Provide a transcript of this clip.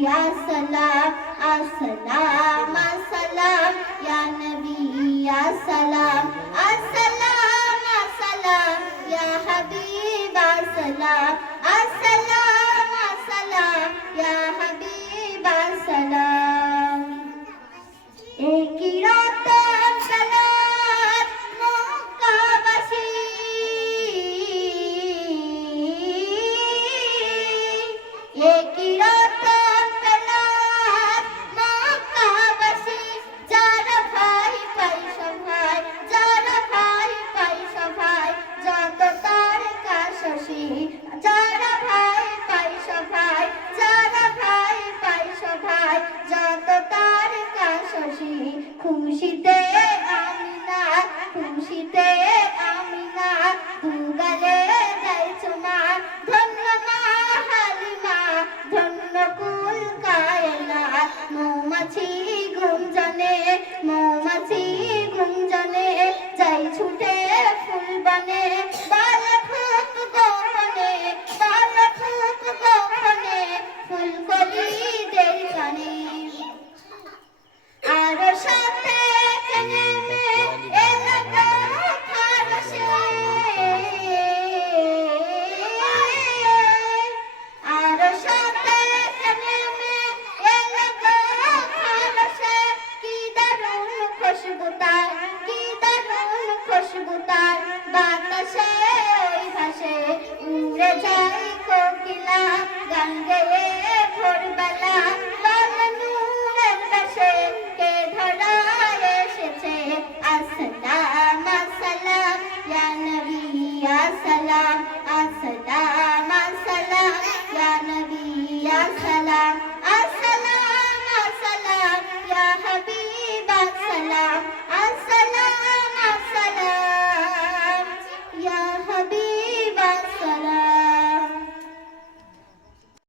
ya salam, assalam. মৌমাছি গুঞ্জনে মৌমাছি গুঞ্জনে যাই ছুটে যায় কোকিলা গান